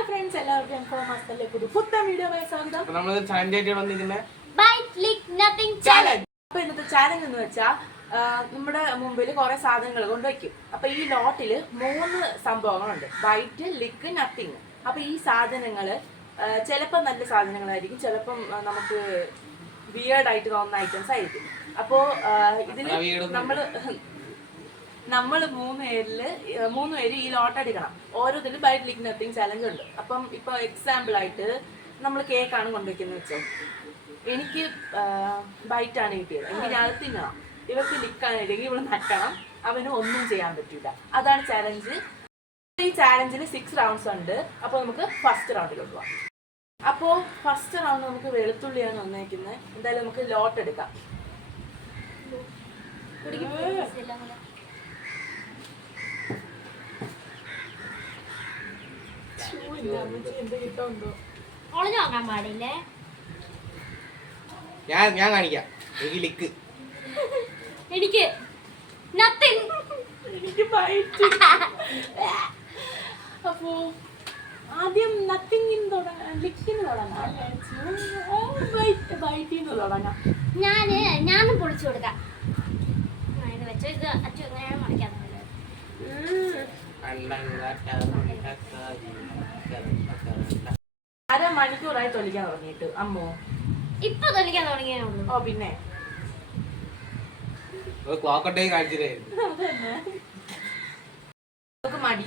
Hi friends, എല്ലാവർക്കും ഫോമാസ്റ്ററിലേക്ക് ഒരു പുത്തൻ വീഡിയോയുമായി സ്വാഗതം. നമ്മൾ ചാലഞ്ച് ആയിട്ട് വന്നിരിക്കുന്നത് ബൈറ്റ് ലിക്ക് നത്തിങ് ചാലഞ്ച്. അപ്പൊ ഇന്നത്തെ ചാലഞ്ച് എന്ന് വെച്ചാൽ നമ്മുടെ മുമ്പിൽ കുറെ സാധനങ്ങൾ കൊണ്ടുവയ്ക്കും. അപ്പൊ ഈ ലോട്ടില് 3 സംഭവങ്ങളുണ്ട്: ബൈറ്റ്, ലിക്ക്, നത്തിങ്. അപ്പൊ ഈ സാധനങ്ങള് ചിലപ്പോൾ നല്ല സാധനങ്ങളായിരിക്കും, ചിലപ്പം നമുക്ക് വിയേർഡായിട്ട് തോന്നുന്ന ഐറ്റംസ് ആയിരിക്കും. അപ്പോ ഇതില് നമ്മൾ 3 പേര് ഈ ലോട്ട് അടിക്കണം. ഓരോതിൽ ബൈറ്റ് ലിക്ക് നത്തിങ് ചാലഞ്ച് ഉണ്ട്. അപ്പം ഇപ്പൊ എക്സാമ്പിൾ ആയിട്ട് നമ്മൾ കേക്കാണ് കൊണ്ടുവയ്ക്കുന്നത് വെച്ചോ. എനിക്ക് ബൈറ്റാണ് കിട്ടിയത്, എനിക്ക് ഞാൻ തിന്നണം. ഇവർക്ക് ലിക്കാണ് കിട്ടിയെങ്കിൽ ഇവിടെ നക്കണം, അവന് ഒന്നും ചെയ്യാൻ പറ്റില്ല. അതാണ് ചാലഞ്ച്. ഈ ചാലഞ്ചിൽ 6 റൗണ്ട്സ് ഉണ്ട്. അപ്പോൾ നമുക്ക് ഫസ്റ്റ് റൗണ്ടിലോട്ട് പോവാം. അപ്പോൾ ഫസ്റ്റ് റൗണ്ട് നമുക്ക് വെളുത്തുള്ളിയാണ് വന്നേക്കുന്നത്. എന്തായാലും നമുക്ക് ലോട്ട് എടുക്കാം. ഞാൻ കാണിക്കാം. എനിക്ക് ലിക്ക്, എനിക്ക് നത്തിങ്, എനിക്ക് ബൈറ്റ്. അപ്പോ ആദ്യം നത്തിങ്ങിന് തുടങ്ങാം, ലിക്കിന് തുടങ്ങാം, ബൈറ്റിന്ന് തുടങ്ങാം. ഞാനും പൊളിച്ചു കൊടുക്കാം. ഇത് വെച്ചോ, ഇത് അച്ഛൻ എങ്ങനെയാണ് മറിക്കാൻ? അരമണിക്കൂറായി തൊലിക്കാൻ തുടങ്ങിയിട്ട്. അമ്മോ ഇപ്പൊ തൊലിക്കാൻ തുടങ്ങിയേ ഉള്ളൂ. ഓ പിന്നെ മടി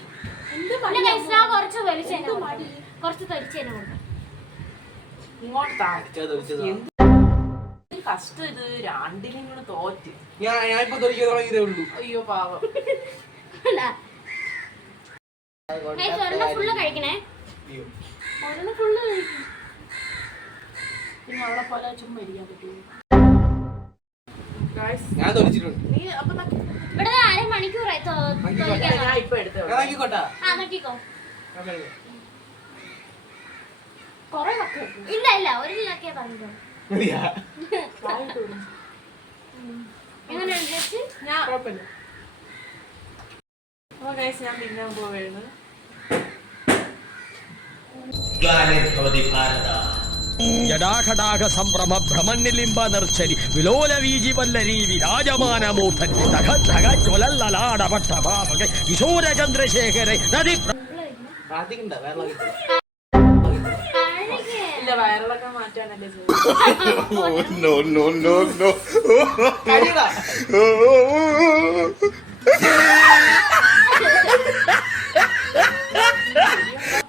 കുറച്ച് തൊലിച്ചേനെ ഇങ്ങോട്ട് കഷ്ടം. ഇത് രണ്ടിനും കൂടെ തോറ്റ്. ഞാനിപ്പോ തൊലിക്കാൻ തുടങ്ങിയതേ ഉള്ളൂ. അയ്യോ പാവം. ഫുള്ള് കഴിക്കണേ, ഒരെണ്ണം ഫുള്ള് കഴിക്കും. പിന്നെ അവളെ പോലെ ചുമ്മാ ഇരിക്കാൻ പറ്റുമോ? ഞാൻ തൊലിച്ചിട്ടുണ്ട്. നീ അപ്പൊ ഇവിടെ അരമണിക്കൂറായി ഞാൻ ഇപ്പൊ എടുത്തോ. കൊറേ ഇല്ല ഇല്ല, ഒരു കിലോക്കേ പറഞ്ഞോ. എങ്ങനെയുണ്ട്? ഞാൻ കുഴപ്പമില്ല. ഞാൻ തിന്നാൻ പോവുകയാണ്. ജടാഘടാഘ സംഭ്രമ ഭ്രമന്നിലിംബ നർച്ചരി വിലോല വീജി വല്ലരി വിരാജമാനമൂർധൻ കിശോര ചന്ദ്രശേഖര നദി. ഇല്ല, വയറിളക്കം മാറ്റാനല്ലേ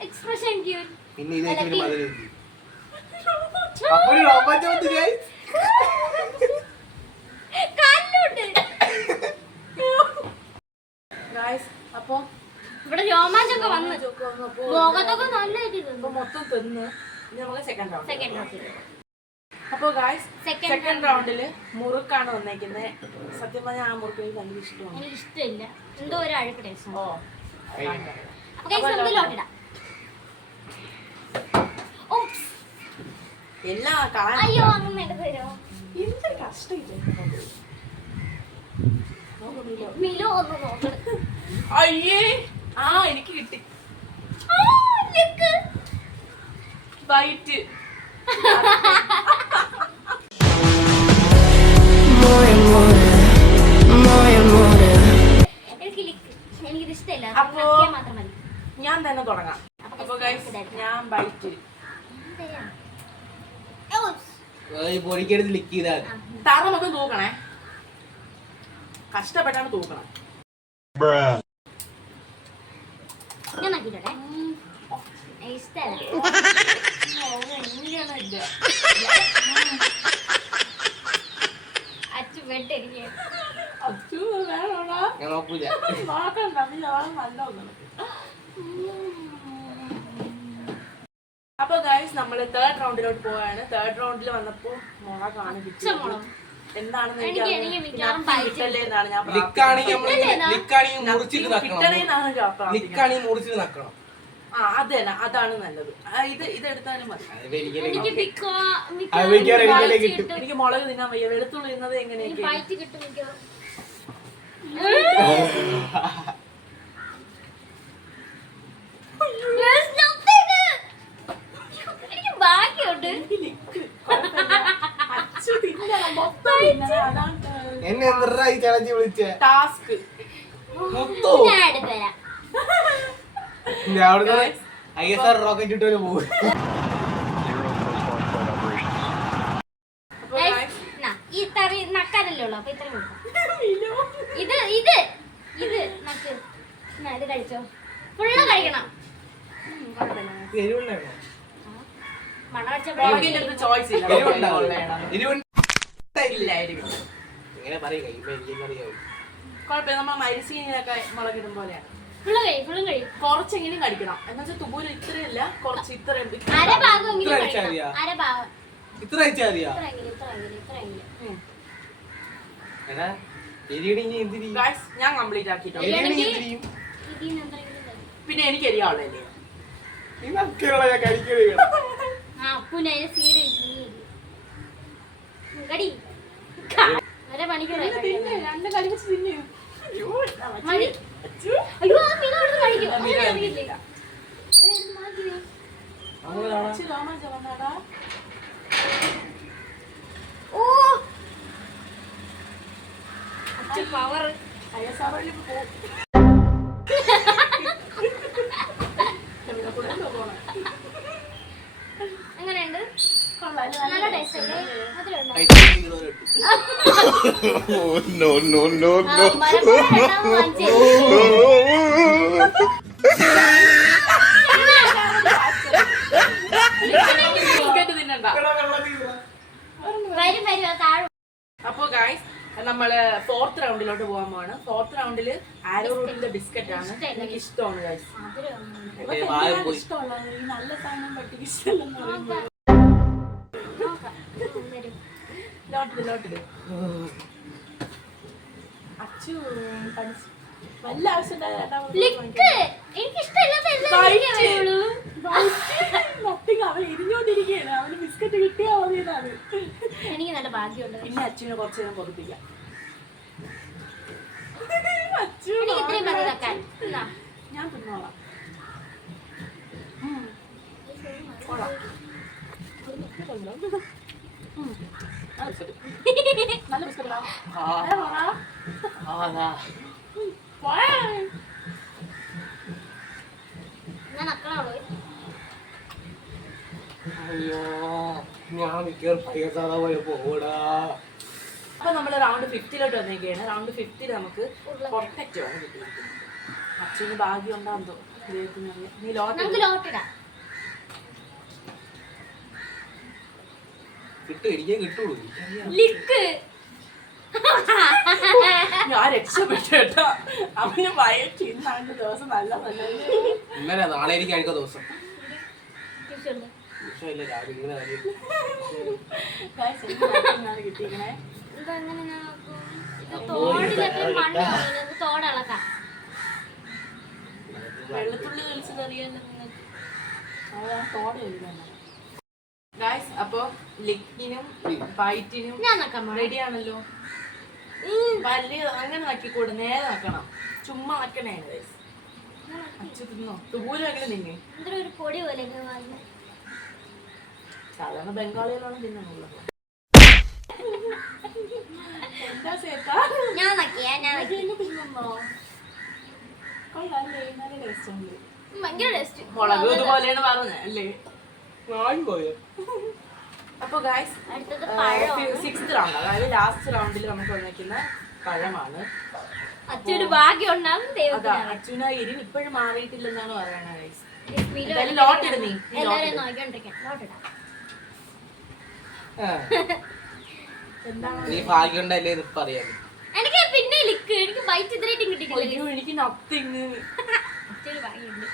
എക്സ്പ്രഷൻ പിന്നെ ഇത് അപ്പൊ ഇവിടെ രോമാഞ്ചൊക്കെ വന്ന് മുഖത്തൊക്കെ നല്ല മൊത്തം തിന്ന് നമുക്ക് സെക്കൻഡ് റൗണ്ട്. അപ്പൊ ഗായ്സ് സെക്കൻഡ് റൗണ്ടില് മുറുക്കാണ് വന്നേക്കുന്നത്. സത്യം പറഞ്ഞാൽ ആ മുറുക്ക് എനിക്ക് ഭയങ്കര ഇഷ്ടമാണ്. എനിക്ക് ഇഷ്ടമില്ല, എന്തോ ഒരു അഴുക്ക് ടേസ്റ്റ്. ഓ എല്ലാം അയ്യോ അങ്ങനെ തരോ? എന്ത് കഷ്ടം. മിലോ ഒന്ന് നോക്കണം. അയ്യേ, ആ എനിക്ക് കിട്ടി ബൈറ്റ്. എനിക്കിത് ഇഷ്ടമില്ല. അപ്പൊ ഞാൻ തന്നെ തുടങ്ങാം. അപ്പൊ ഗൈസ് ഞാൻ ബൈറ്റ്. പൊടിക്കെടുത്ത് ലിക്ക് ചെയ്താൽ തറ നമുക്ക് തൂക്കണേ, കഷ്ടപ്പെട്ടാണ് തൂക്കണം. ഞാൻ നോക്കിട്ടെ, ഇഷ്ടമല്ല. അച്ചു വെട്ടിരിക്കേ ഞാൻ നോക്കൂല. അപ്പൊ ഗൈസ് നമ്മള് 3rd റൗണ്ടിലോട്ട് പോവാണ്. 3rd റൗണ്ടിൽ വന്നപ്പോ മുളകാണ് കിട്ടിയത്. എന്താണെന്ന് കിട്ടല്ലേന്നാണ് ഞാൻ മുറിച്ചിട്ട് നക്കണം. ആ അത് തന്നെ, അതാണ് നല്ലത്. ഇതെടുത്താലും മതി. എനിക്ക് മുളക് തിന്നാൻ വയ്യ. വെളുത്തുള്ളി തിന്നത് എങ്ങനെയൊക്കെ. There's nothing. ഇങ്ങനെ അതാണ് എന്നെ എന്താ ഈ ചലഞ്ച് വിളിച്ചേ ടാസ്ക്. മൊത്തോ ഞാൻ എടുത്തുതരാം. അവിടുന്ന് ISR റോക്കറ്റ് ഇട്ടൊരു പോകും. അപ്പൊ Guys, guys, നാ, ഈ തറി നക്കാനല്ലേ ഉള്ളൂ, അപ്പൊ ഇത്രയും കൊടുക്കാം. ഇത് ഇത് ഇത് നക്ക്. നാ, ഇത് കഴിച്ചോ. ഫുള്ള് കഴിക്കണം. എരിവുണ്ടായിരുന്നോ? മണവച്ച മുളകിന്റെ അടുത്ത് ചോയ്സ് ഇല്ല. ഇല്ലായിരിക്കും. ഇങ്ങനെ പറയും കഴിയുമ്പോ എനിക്കറിയാവും. കുഴപ്പമില്ല, നമ്മൾ മരിച്ചീനിയൊക്കെ മുളകിടും പോലെയാണ്. ഫുള്ളും കഴിയും. കുറച്ചെങ്കിലും കഴിക്കണം. എന്നുവെച്ചാൽ തുബൂര് ഇത്രയല്ല, കുറച്ച് ഇത്രയും അര ഭാഗമെങ്കിലും ഇത്ര കഴിക്കണം. കഴിച്ചാ അര ഭാഗം. ഇത്ര കഴിച്ചാ മതിയാ? ഇത്രയെങ്കിലും. എടാ എരിയടി ഇനി എന്തിരി? Guys, ഞാൻ കംപ്ലീറ്റ് ആക്കിയിട്ടുണ്ട്. എരിയടി എന്തിരിയും? ഇതിന്ന് എന്തെങ്കിലും കഴിക്കും. പിന്നെ എനിക്ക് എരിയാവുള്ളല്ലേ. നീ നക്കിയുള്ള ഞാൻ കഴിക്കണേ. ആ, അപ്പൂന് അതിന് സീഡ് കടി അര മണിക്കൂർ രണ്ട് കടി വെച്ച് തിന്നു. മതി. അയ്യോ, ആ മീൻ അവിടുന്ന് കഴിക്കും. അത് അറിയില്ലേ? രോമാഞ്ചം വന്നാടാ. ഓ, പവർ. അയ്യസാറിൽ പോകും. എങ്ങനെയുണ്ട്? നല്ല ടേസ്റ്റ് അല്ലേ? മധുരമുണ്ടോ? മരപ്പുഴ രണ്ടാമത് വാങ്ങിച്ചേ. ബിസ്ക്കറ്റ് തിന്നണ്ട. വരും വരും താഴെ. അപ്പൊ ഗായ്സ്, നമ്മള് 4th റൗണ്ടിലോട്ട് പോകാൻ പോവാണ്. 4th റൗണ്ടില് ആരോ റൂട്ടിന്റെ ബിസ്ക്കറ്റ് ആണ് എനിക്ക് ഇഷ്ടമാണ് ഗായ്സ്. ഇഷ്ടമുള്ള ഈ നല്ല സാധനം പറ്റിക്ക് ഇഷ്ടമല്ലെന്ന് പറയുമ്പോൾ ലോട്ടില് അച്ചു പഠിച്ചു വല്ല ആവശ്യം ലിക്ക്. എനിക്ക് ഇഷ്ടമില്ലാത്ത എല്ലാം കഴിക്കാൻ വരുള്ളൂ. അവൻ ഇരിഞ്ഞോണ്ടിരിക്കുകയാണ്. അവന് ബിസ്ക്കറ്റ് കിട്ടിയാ മതിയെന്നാണ്. എനിക്ക് നല്ല ഭാഗ്യമുണ്ട്. പിന്നെ അച്ഛനെ കുറച്ച് നേരം പൊതിപ്പിക്കാം. എനിക്ക് ഇത്രയും മതി വെക്കാൻ. എന്നാ, ഞാൻ തിന്നോളാം. കൊള്ളാം. നല്ല ബിസ്ക്കറ്റാ. ഞാൻ നക്കണുള്ളൂ. അയ്യോ ഞാൻ മിക്കവാറും പയ്യസാറ പോലെ പോകൂടാ. അപ്പൊ നമ്മള് റൗണ്ട് 5th വന്നിരിക്കുകയാണ്. റൗണ്ട് 5th നമുക്ക് പ്രൊട്ടക്റ്റ് ആണ് കിട്ടിയത്. അച്ഛന് ഭാഗ്യം ഉണ്ടാകുന്നോ ദൈവത്തിനറിയാം. നീ നമുക്ക് ലോട്ടിടാം. കിട്ടും, എനിക്കേ കിട്ടുള്ളൂ. ലിക്ക്. ഞാൻ രക്ഷപ്പെട്ടു കേട്ടോ. അവന് വയറ്റി ഇന്ന് അവന്റെ ദിവസം നല്ല ഇന്നലെ നാളെ എനിക്ക് കഴിക്കുന്ന ദിവസം. തിരിച്ചുണ്ട്. വിഷമില്ല, രാവിലെ ഇങ്ങനെ കാര്യം. കിട്ടിയിരിക്കണേ. ഇതെങ്ങനെ ഞാൻ നോക്കും? ഇത് തോടിലൊക്കെ മണ്ണ് വീണ്. ഇത് തോടിളക്കാം. വെള്ളത്തുള്ളി കളിച്ചതറിയാലോ നിങ്ങൾക്ക്. അതാണ് തോടെ എഴുതുന്നത്. ഗായ്സ്, അപ്പൊ ലിക്കിനും ബൈറ്റിനും ഞാൻ നക്കാൻ റെഡി ആണല്ലോ. വലിയ അങ്ങനെ നക്കിക്കൂടെ, നേരെ നക്കണം. ചുമ്മാ നക്കണേ ഗായ്സ്. അച്ചു തിന്നോ? തുപൂരം എങ്ങനെ തിന്നെ? എന്തൊരു ഒരു പൊടി പോലെ വാങ്ങി. സാധാരണ ബംഗാളികളാണ് തിന്നുള്ളത്. എന്താ ചേട്ടാ ഞാൻ നക്കിയാ ഞാൻ നക്കി. തിന്നോ? കൊള്ളാല്ലേ, നല്ല ടേസ്റ്റ് ഉണ്ട്. ഭയങ്കര ടേസ്റ്റ്. മുളക് ഇതുപോലെയാണ് പറഞ്ഞത് അല്ലേ? പോയോ? അപ്പൊ ഗായ്സ്, അടുത്തത് പഴമാണ്. 6th റൗണ്ട്, അതായത് ലാസ്റ്റ് റൗണ്ടിൽ നമുക്ക് വന്നിരിക്കുന്ന പഴമാണ്. അച്ഛനൊരു ഭാഗ്യം ഉണ്ടാവും അതാ ദൈവത്തിനാണ്. അച്ഛന എരിവ് ഇപ്പോഴും മാറിയിട്ടില്ലെന്നാണ് പറയണത് ഗൈസ്. എല്ലാവരും എന്തായാലും ലോട്ട് ഇടുന്നീ. നോക്കിക്കൊണ്ടിരിക്കാം. ലോട്ടിടാം. എന്താണ്? നീ ഭാഗ്യം ഉണ്ടല്ലേ ഇപ്പൊ അറിയാം. എനിക്ക് പിന്നെ ലിക്ക്. എനിക്ക് ബൈറ്റ് ഇത്രയായിട്ടും കിട്ടിയിട്ടില്ല. അയ്യോ, എനിക്ക് നത്തിങ്. അച്ഛനൊരു ഭാഗ്യമുണ്ട്.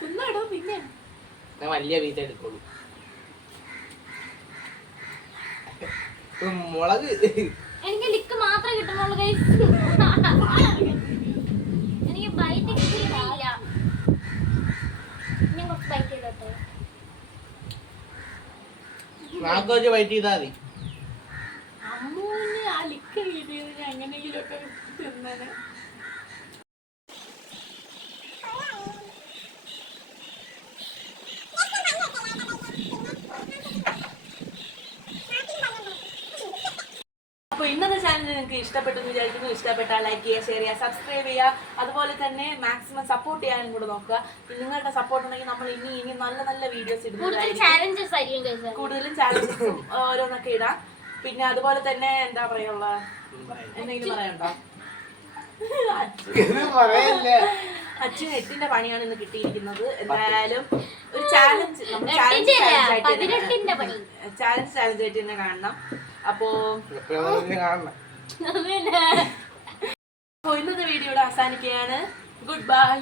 തിന്നടോ പിന്നെ. ഞാൻ വലിയ പീസ് എടുക്കുള്ളൂ. മുളക് എനിക്ക് ലിക്ക് മാത്രമേ കിട്ടുന്നുള്ളൂ ഗൈസ്. എനിക്ക് ബൈറ്റ് കിട്ടിയില്ല. ഞാൻ കുറച്ച് ബൈറ്റ് ചെയ്തോട്ടെ. നാക്ക് വെച്ച് വൈറ്റ് ചെയ്താൽ മതി. അമ്മൂന് ആ ലിക്ക് കിട്ടിയത് ഞാൻ എങ്ങനെയെങ്കിലും ഒക്കെ തിന്നനെ. അപ്പോൾ ഇന്നത്തെ ചാനൽ നിങ്ങൾക്ക് ഇഷ്ടപ്പെട്ടെന്ന് വിചാരിക്കുന്നു. ഇഷ്ടപ്പെട്ടാൽ ലൈക്ക് ചെയ്യുക, ഷെയർ ചെയ്യുക, സബ്സ്ക്രൈബ് ചെയ്യുക. അതുപോലെ തന്നെ മാക്സിമം സപ്പോർട്ട് ചെയ്യാനും കൂടെ നോക്കുക. നിങ്ങളുടെ സപ്പോർട്ട് ഉണ്ടെങ്കിൽ നമ്മൾ ഇനി നല്ല നല്ല വീഡിയോസ് ഇടുന്നതായിരിക്കും. കൂടുതലും ചാലഞ്ചസും ഓരോന്നൊക്കെ ഇടാം. പിന്നെ അതുപോലെ തന്നെ എന്താ പറയാനുള്ള എന്തെങ്കിലും പറയണ്ടോ? അച്ഛന് 8ന്റെ പണിയാണ് ഇന്ന് കിട്ടിയിരിക്കുന്നത്. എന്തായാലും ഒരു ചാലഞ്ച് ചാലഞ്ച് ആയിട്ട് തന്നെ കാണണം. അപ്പോ ഇന്നത്തെ വീഡിയോ ഇവിടെ അവസാനിക്കുകയാണ്. Good bye.